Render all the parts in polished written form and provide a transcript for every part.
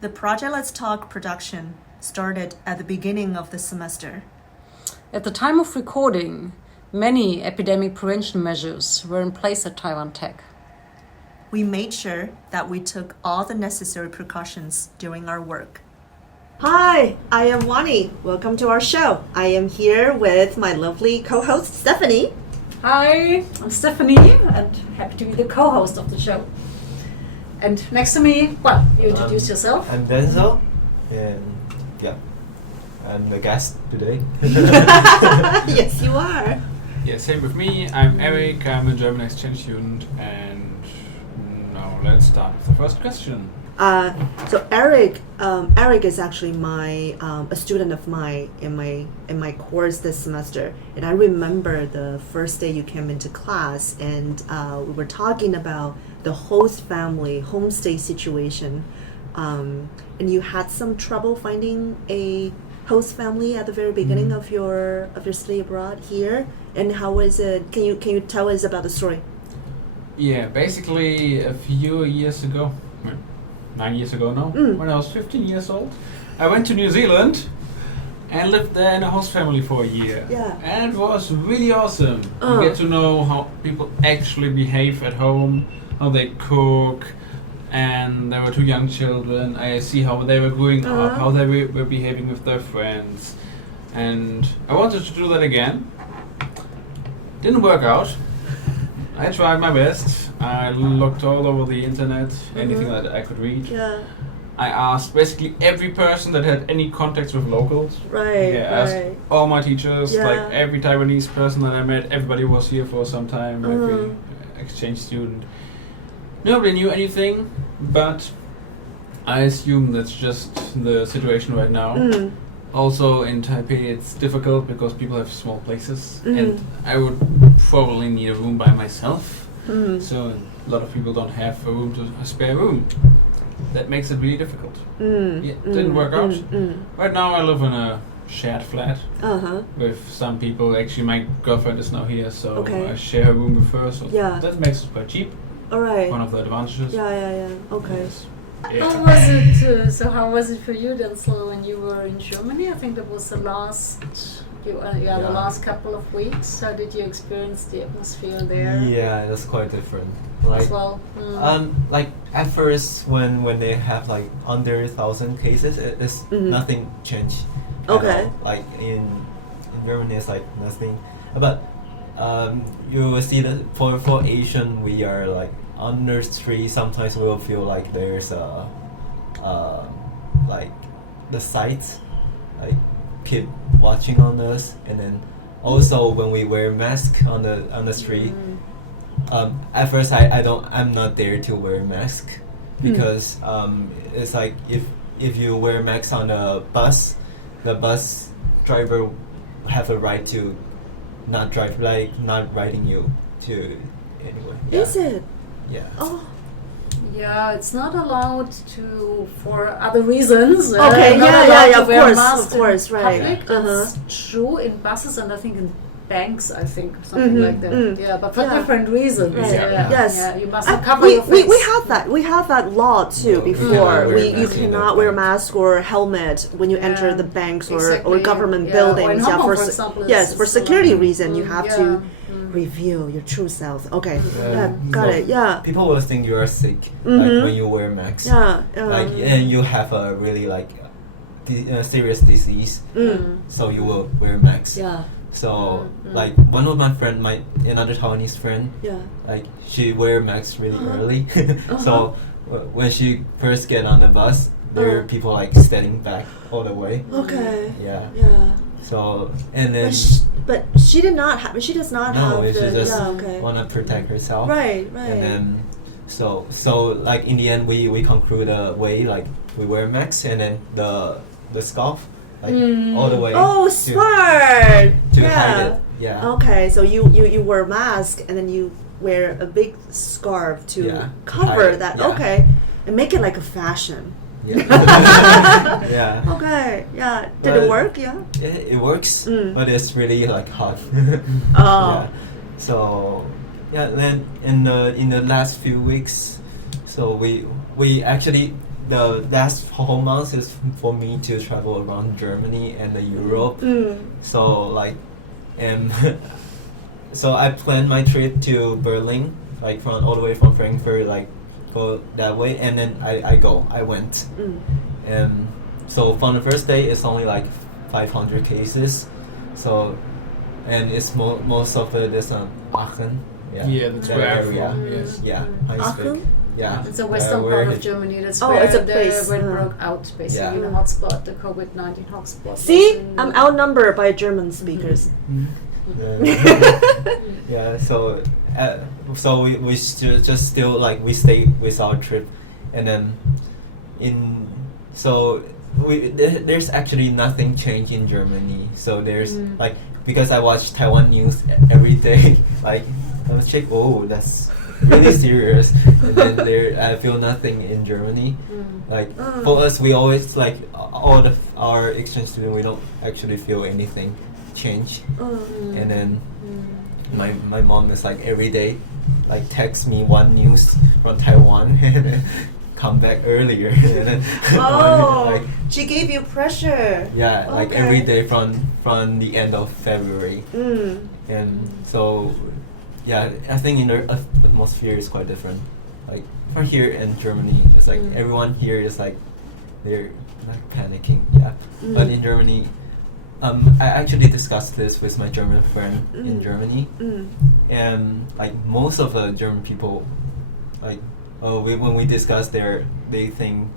The Project Let's Talk production started at the beginning of the semester. At the time of recording, many epidemic prevention measures were in place at Taiwan Tech. We made sure that we took all the necessary precautions during our work. Hi, I am Wannie. Welcome to our show. I am here with my lovely co-host, Stefanie. Hi, I'm Stefanie and happy to be the co-host of the show. And next to me, well, you introduce yourself. I'm Denzel, and yeah, I'm the guest today. Yes, you are. Yeah, same with me. I'm Eric, I'm a German exchange student, and now let's start with the first question. So Eric is actually a student of mine in my course this semester, and I remember the first day you came into class, and we were talking about the host family homestay situation, and you had some trouble finding a host family at the very beginning of your stay abroad here. And how was it? Can you tell us about the story? Yeah, basically a few years ago, 9 years ago now, when I was 15 years old, I went to New Zealand and lived there in a host family for a year. Yeah. And it was really awesome. You get to know how people actually behave at home, how they cook, and there were 2 young children. I see how they were growing up, how they were behaving with their friends. And I wanted to do that again. Didn't work out. I tried my best. I looked all over the internet, anything that I could read. Yeah. I asked basically every person that had any contacts with locals. Right. Yeah, I asked all my teachers, Yeah. like every Taiwanese person that I met, everybody was here for some time, every exchange student. Nobody knew anything, but I assume that's just the situation right now. Also in Taipei it's difficult because people have small places, and I would probably need a room by myself. So a lot of people don't have a spare room. That makes it really difficult. It didn't work out. Right now I live in a shared flat with some people. Actually my girlfriend is now here, so I share a room with her, so that makes it quite cheap. All right. One of the advantages. Yeah. Okay. Yes. Yeah. How was it? So how was it for you, Denzel, when you were in Germany? I think that was the last. The last couple of weeks. How did you experience the atmosphere there? Yeah, that's quite different. As well. Like at first, when they have like under 1,000 cases, it's nothing changed. Okay. Like in Germany, it's like nothing. But you will see that for Asian, we are like under 3. Sometimes we'll feel like there's like the sites like keep watching on us, and then also when we wear mask on the street. At first I'm not there to wear mask because it's like if you wear mask on the bus driver have a right to not drive, like not riding you to anywhere. Yeah. Is it? Yeah. Oh. Yeah, it's not allowed to for other reasons. Okay, of course, right. Public, that's true in buses and I think in banks, something like that. Yeah, but for different reasons. Right. Yeah. Yes. Yeah, you must cover your face. We have that law too before. You cannot wear a mask or helmet when you enter the banks or government buildings. Or in Hong Kong, for example, for security reason you have to reveal your true self. Okay. Got it. Yeah. People will think you are sick like when you wear mask. Yeah. Like and you have a really like serious disease, so you will wear mask. Yeah. So like one of my friend, another Taiwanese friend, like she wear mask really early. So when she first get on the bus, there are people like standing back all the way. Okay. Yeah. Yeah. So and then. But she did not have. She does not have. No, she just okay. wanna protect herself. Right. And then, so like in the end, we conclude a way like we wear masks and then the scarf like all the way. Oh, smart. To hide it. Yeah. Okay, so you wear a mask and then you wear a big scarf to cover that. Yeah. Okay, and make it like a fashion. Yeah. Yeah. Okay. Yeah. Did it work? Yeah. It works, but it's really like hot. Oh. Yeah. So then in the last few weeks, so we actually the last whole month is for me to travel around Germany and Europe. So like, so I planned my trip to Berlin, like from all the way from Frankfurt, like go that way, and then I went. So from the first day, it's only like 500 cases. So, and it's most of it is Aachen. Yeah, that's that where I'm area. from. Yes. Yeah, Aachen? Yeah, It's the western where part of Germany. That's Oh, where it's a place. where it broke out, basically, Yeah. the hotspot, the COVID-19 hotspot. See, was in- I'm outnumbered by German speakers. Yeah, so we still like we stay with our trip, and then there's actually nothing changed in Germany. So there's like, because I watch Taiwan news every day, like I was check, oh, that's really serious, and then I feel nothing in Germany. Like for us, we always like all of our exchange students, we don't actually feel anything change. And then my mom is like every day like text me one news from Taiwan and then come back earlier. And then like, she gave you pressure. yeah, like Okay. every day from the end of February. And so yeah, I think in the atmosphere is quite different. Like from here in Germany, it's like everyone here is like they're like panicking. Yeah, but in Germany, I actually discussed this with my German friend in Germany, and like most of the German people, like when we discuss they think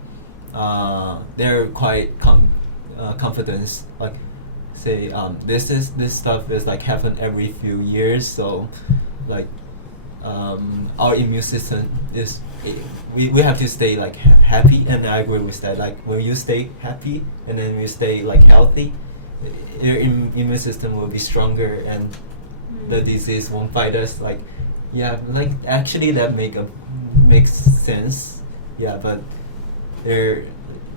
they're quite confident. Like say this stuff is like happen every few years, so like our immune system is we have to stay like happy, and I agree with that. Like when you stay happy and then you stay like healthy, your immune system will be stronger and the disease won't bite us. Like yeah, like actually that makes sense. Yeah, but they're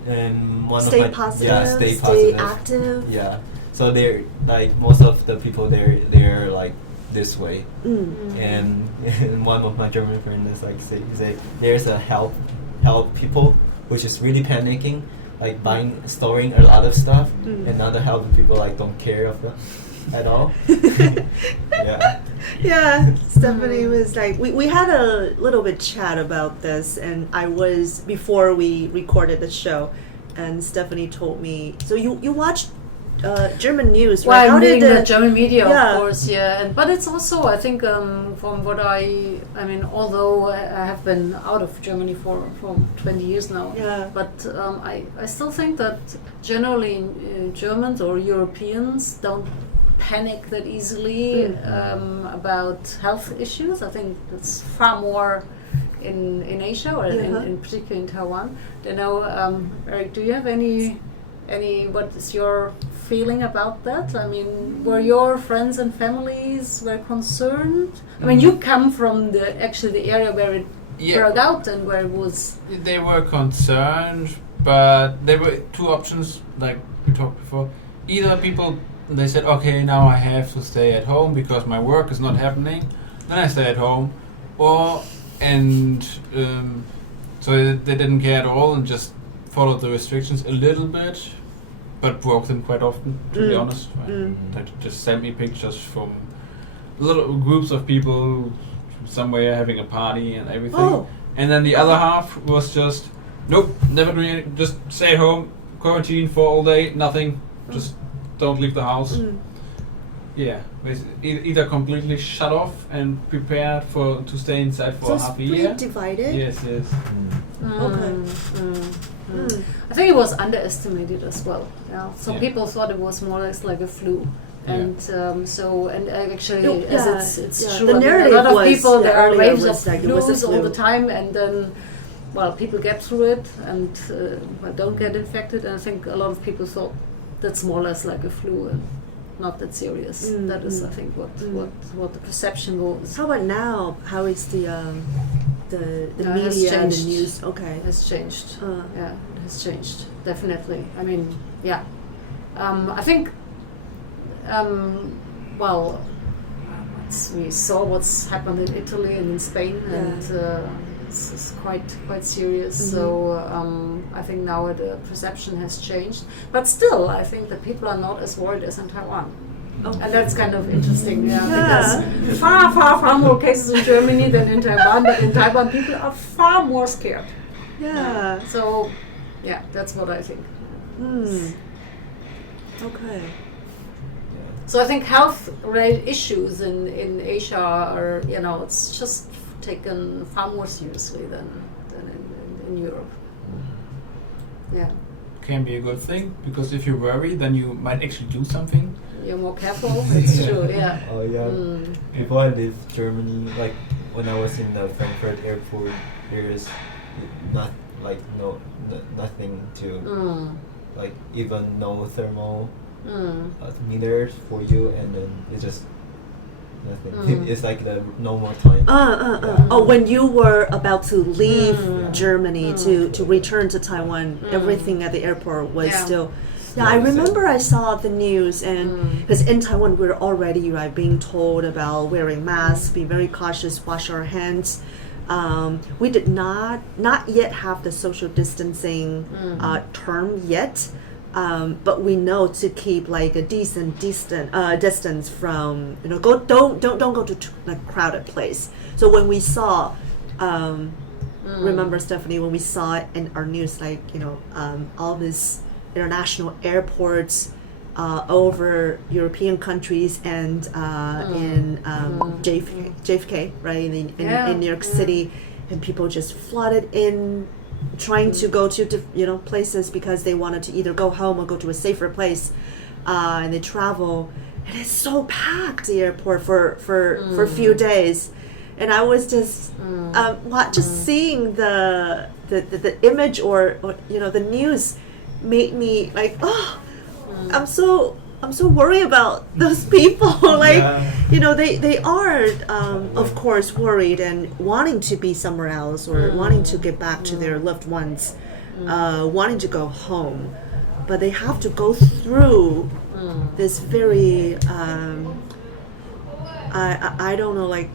one Stay of my positive, yeah stay stay positive. active. Yeah, so they're like most of the people they're like this way. And one of my German friends is like say there's a help people which is really panicking, like storing a lot of stuff, and other help people like don't care of them at all. Yeah. Yeah, Stefanie was like, we had a little bit chat about this, and I was, before we recorded the show, and Stefanie told me, so you watched German news, right? Well, How I'm did reading the German media, yeah. of course, yeah. But it's also, I think, from what I mean, although I have been out of Germany for 20 years now, Yeah. but I still think that generally Germans or Europeans don't panic that easily about health issues. I think it's far more in Asia, or in particular in Taiwan. I don't know, Eric, do you have any, what is your feeling about that? I mean, were your friends and families were concerned? I mean, you come from the area where it broke out and where it was... They were concerned, but there were two options, like we talked before. Either people, they said, okay, now I have to stay at home because my work is not happening, then I stay at home. So they didn't care at all and just followed the restrictions a little bit, but broke them quite often, to be honest. Right? They just sent me pictures from little groups of people somewhere having a party and everything. And then the other half was just, nope, never doing it, just stay at home, quarantine for all day, nothing, just don't leave the house. Yeah, either completely shut off and prepared to stay inside for half a year. So divided? Yes. I think it was underestimated as well. Yeah, some people thought it was more or less like a flu, and actually, as it's true. The narrative a lot of was, people there are waves of like it was a flus all flu. the time, and then people get through it and don't get infected. And I think a lot of people thought that's more or less like a flu and not that serious. That is, I think, what the perception was. How about now? How is the It has media and the changed. news? Okay. It has changed. Yeah, it has changed, definitely. I mean, yeah. I think, we saw what's happened in Italy and in Spain, and is quite serious. So I think now the perception has changed. But still, I think that people are not as worried as in Taiwan. And that's kind of interesting, because far more cases in Germany than in Taiwan, but in Taiwan people are far more scared. Yeah. So, yeah, that's what I think. Okay. So I think health-related issues in Asia are, it's just taken far more seriously than in Europe. Yeah. Can be a good thing, because if you worry, then you might actually do something. You're more careful. It's true. Yeah. Oh yeah. Before I left Germany, like when I was in the Frankfurt airport, there's nothing to like even no thermal meters for you, and then it's just nothing. It's like the normal time. Oh, when you were about to leave Germany to return to Taiwan, everything at the airport was still. Yeah, I remember I saw the news, and because in Taiwan we're already being told about wearing masks, be very cautious, wash our hands. We did not yet have the social distancing term yet, but we know to keep like a decent distance from don't go to a crowded place. So when we saw, remember Stefanie, when we saw it in our news, like all these international airports over European countries and in JFK, right, in New York City, and people just flooded in, trying to go to places because they wanted to either go home or go to a safer place, and they travel, and it's so packed, the airport for a few days, and I was just seeing the image or the news made me like, I'm so worried about those people. Like, they are, of course, worried and wanting to be somewhere else or wanting to get back to their loved ones, wanting to go home, but they have to go through this very, I don't know, like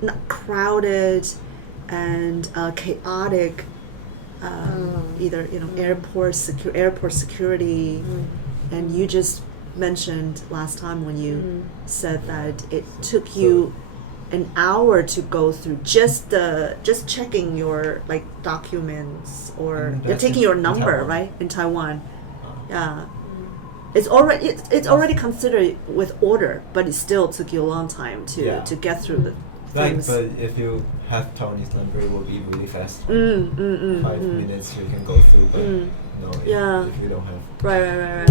not crowded and chaotic. Either airport security, and you just mentioned last time when you said that it took you an hour to go through just checking your like documents, or you're taking your number, right, in Taiwan. Yeah, it's already considered with order, but it still took you a long time to get through the things. But if you have Taiwanese number, it will be really fast. 5 minutes you can go through, but if you don't have. Right.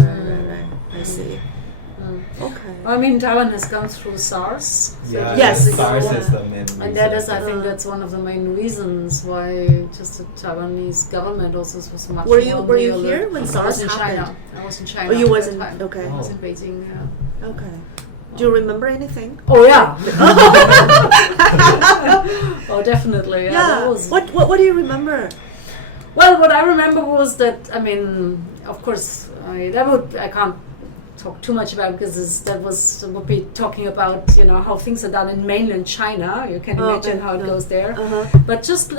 I see. Okay. I mean, Taiwan has gone through SARS. Yeah, yes. SARS is the main reason. And that is, I think, that's one of the main reasons why just the Taiwanese government also was much Were more you here when SARS happened? I was in China. Oh, you at was that in time. okay. I was in Beijing. Yeah. Okay. Do you remember anything? Oh yeah. Oh, definitely. Yeah. That was, What do you remember? well, what I remember was that, I mean, of course, I can't talk too much about, because that would be talking about how things are done in mainland China. You can imagine how it goes there. But just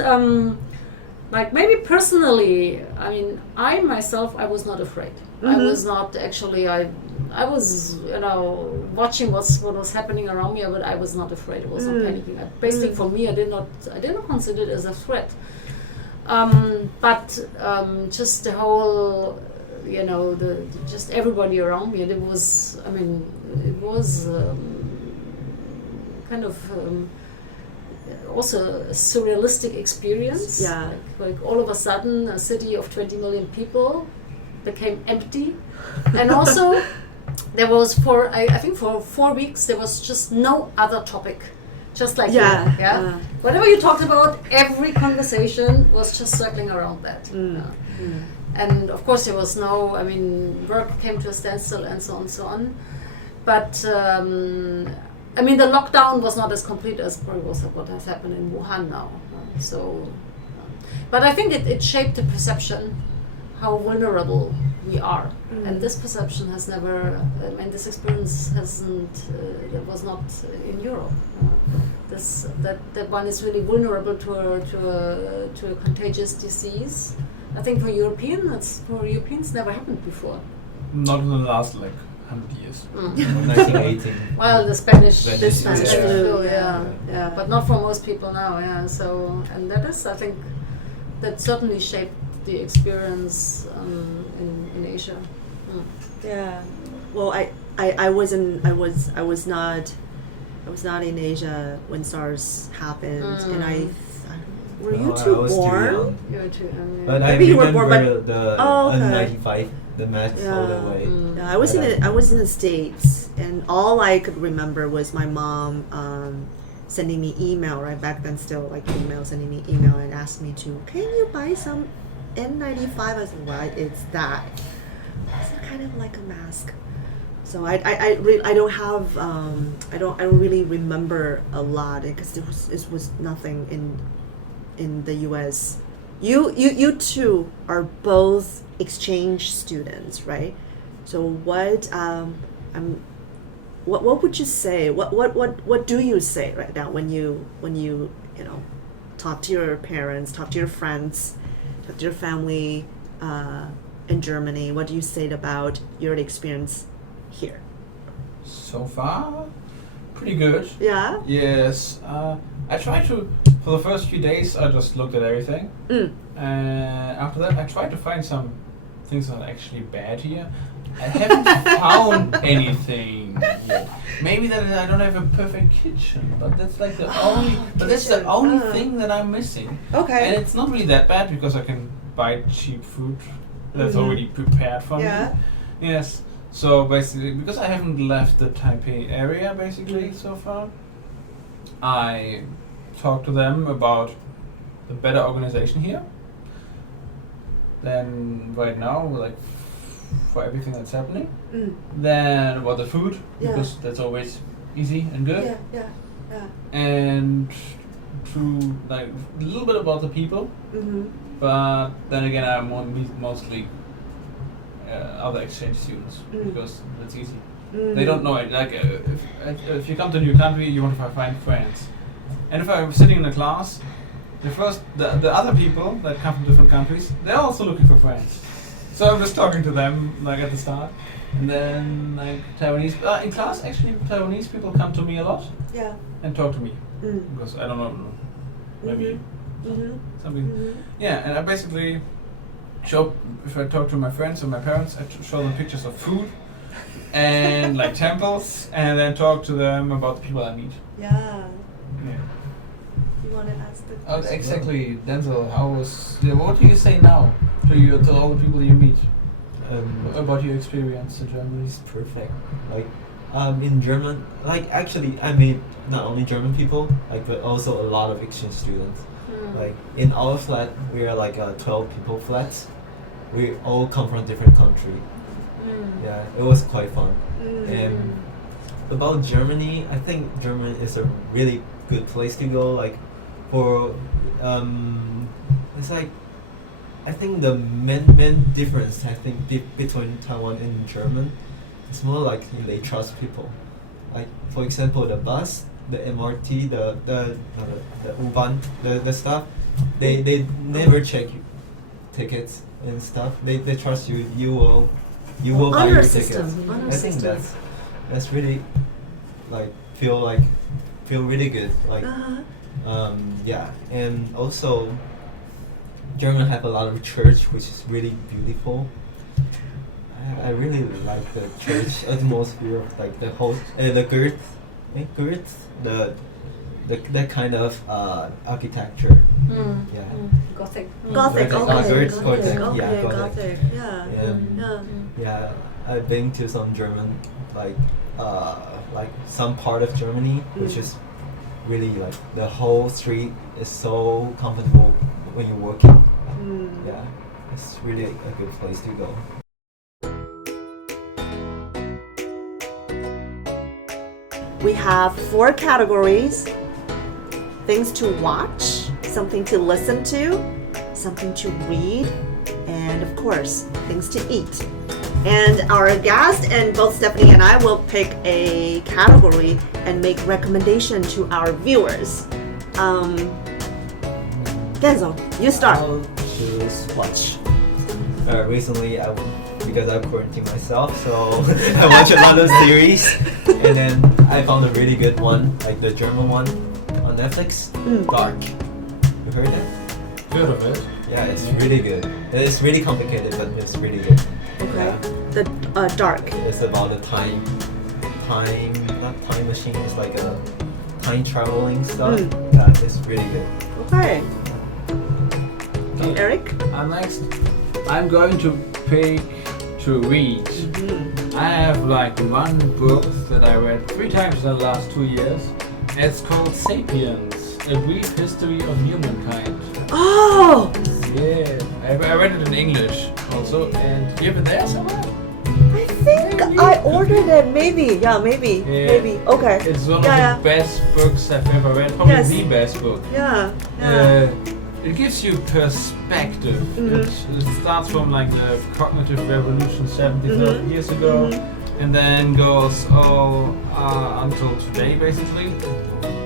like maybe personally, I mean, I myself, I was not afraid. I was not actually. I was watching what was happening around me, but I was not afraid. I was not panicking. Basically, for me, I did not consider it as a threat. But just the whole, just everybody around me. It was. I mean, it was kind of. Also a surrealistic experience. Yeah. Like all of a sudden, a city of 20 million people became empty, and also there was I think for 4 weeks there was just no other topic, just like whatever you talked about, every conversation was just circling around that. And of course there was no, I mean, work came to a standstill and so on. But I mean, the lockdown was not as complete as probably was what has happened in Wuhan now. But I think it shaped the perception how vulnerable we are, and this perception has never, and this experience hasn't. That was not in Europe. that one is really vulnerable to a contagious disease. I think for Europeans never happened before. Not in the last like 100 years. 1918. Well, the Spanish Spanish flu, yeah, but not for most people now. Yeah, so and that is, I think, that certainly shaped the experience in Asia. Yeah. Well, I was not in Asia when SARS happened, and were you No, I too was too born? young. You were too. But Maybe I you were remember born, the Oh, okay. 95, the match all the way. Yeah, I was in the States, and all I could remember was my mom sending me email. Right back then, still like email, sending me email and asked me to, can you buy some N95? I said, what? It's that. It's kind of like a mask. So I don't have I don't really remember a lot because it was nothing in the U.S. You two are both exchange students, right? So what would you say? What do you say right now when you talk to your parents, talk to your friends, talk to your family in Germany? What do you say about your experience here? So far, pretty good. Yeah. Yes. I tried to, for the first few days, I just looked at everything. And after that, I tried to find some things that are actually bad here. I haven't found anything yet. Maybe that I don't have a perfect kitchen, but that's like the only. But that's the only thing that I'm missing. Okay. And it's not really that bad because I can buy cheap food that's already prepared for me. Yes. So basically, because I haven't left the Taipei area basically so far, I talked to them about the better organization here than right now, like for everything that's happening. Then about the food, because that's always easy and good. Yeah. And to like a little bit about the people, but then again, I'm mostly other exchange students because that's easy. They don't know it. Like if you come to a new country, you want to find friends. And if I'm sitting in a class, the other people that come from different countries, they're also looking for friends. So I'm just talking to them like at the start, and then like Taiwanese in class. Actually, Taiwanese people come to me a lot and talk to me because I don't know, maybe something. Yeah, and I basically show, if I talk to my friends or my parents, I show them pictures of food and like temples, and then talk to them about the people I meet. Yeah. Yeah. You want to ask the question? Exactly, Denzel. What do you say now to all the people you meet about your experience in Germany? It's perfect. Like in German, like actually I made not only German people, like but also a lot of exchange students. Like in our flat, we are like a 12 people flat. We all come from different country. Yeah, it was quite fun. And about Germany, I think Germany is a really good place to go. Like for it's like I think the main difference I think between Taiwan and German is more like they trust people. Like for example, the bus, the MRT, the U-Bahn, the stuff, they never check tickets and stuff. They trust you. You will buy your tickets. I think that's really feel really good. Like yeah, and also German have a lot of church, which is really beautiful. I really like the church atmosphere, like the whole the girth, the kind of architecture. Yeah. Gothic. Gothic. Yeah, Gothic. Gothic. Yeah, I've been to some German, like some part of Germany, which is really like the whole street is so comfortable when you're working. Yeah, it's really a good place to go. We have 4 categories: things to watch, something to listen to, something to read, and of course, things to eat. And our guest and both Stefanie and I will pick a category and make recommendation to our viewers. Denzel, you start. I'll choose watch. Recently, because I'm quarantined myself, so I watch a lot of series, and then I found a really good one, like the German one on Netflix, Dark. You heard that? Heard of it? Yeah, it's really good. It's really complicated, but it's really good. Okay. Yeah. The Dark. It's about a not time machine. It's like a time traveling stuff. Yeah, it's really good. Okay. Eric? Next, I'm going to pick to read. I have like one book that I read 3 times in the last 2 years. It's called Sapiens, A Brief History of Humankind. Oh! Yeah, I read it in English also, and you have it there somewhere? I think I ordered it. Maybe. Yeah, maybe. Yeah. Maybe. Okay. It's one Yeah, of the best books I've ever read, probably Yes. the best book. Yeah. Yeah. It gives you perspective. Mhm. It starts from like the cognitive revolution 70,000 years ago, and then goes until today basically.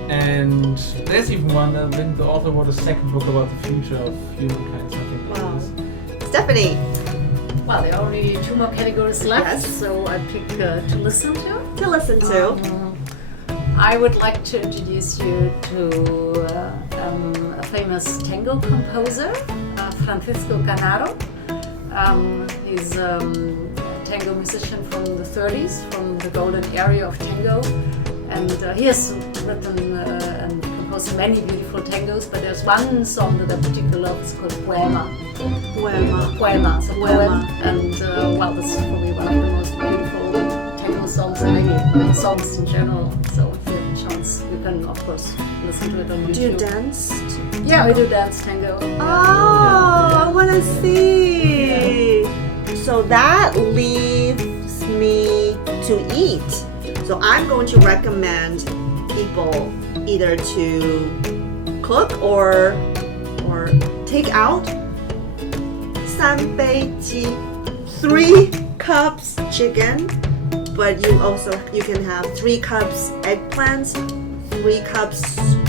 And there's even one, I think the author wrote a second book about the future of humankind, something like Wow. this. Stephanie. Well, there are only 2 more categories left, Yes. so I pick to listen to. To listen to. I would like to introduce you to a famous tango composer, Francisco Canaro. He's a tango musician from the 30s, from the golden era of tango. And he has written and composed many beautiful tangos, but there's one song that I particularly love, it's called Poema. Poema, so Poema. poem. And well, that's probably one of the most beautiful tango songs and many songs in general. So if you have a chance, you can of course listen to it on YouTube. Do you dance? Yeah, we do dance tango. Oh, I want to see. So that leaves me to eat. So I'm going to recommend people either to cook or take out 3杯鸡, 3 cups chicken, but you can have 3 cups eggplants, 3 cups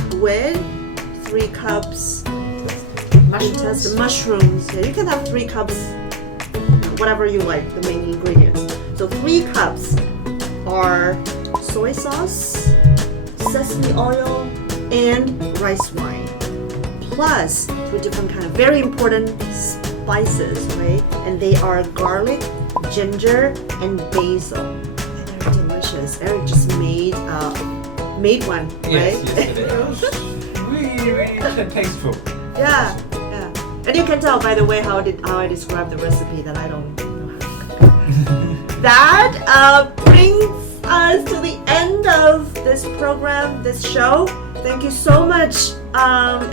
squid, 3 cups mushrooms. Yeah, you can have 3 cups, whatever you like, the main ingredients. So 3 cups are soy sauce, sesame oil, and rice wine. Plus 2 different kind of very important spices, right? And they are garlic, ginger, and basil. And they're delicious. Eric just made one, right? Yes, yesterday. It was really tasteful. Yeah, yeah. And you can tell by the way how I describe the recipe that I don't know how to cook. That brings us to the end of this program, this show. Thank you so much,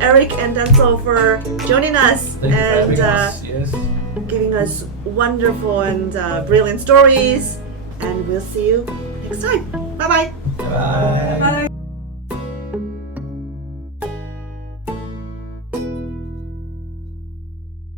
Eric and Denzel, for joining us Thank you for and having us. Yes. giving us wonderful and brilliant stories. And we'll see you next time. Bye-bye. Bye. Bye.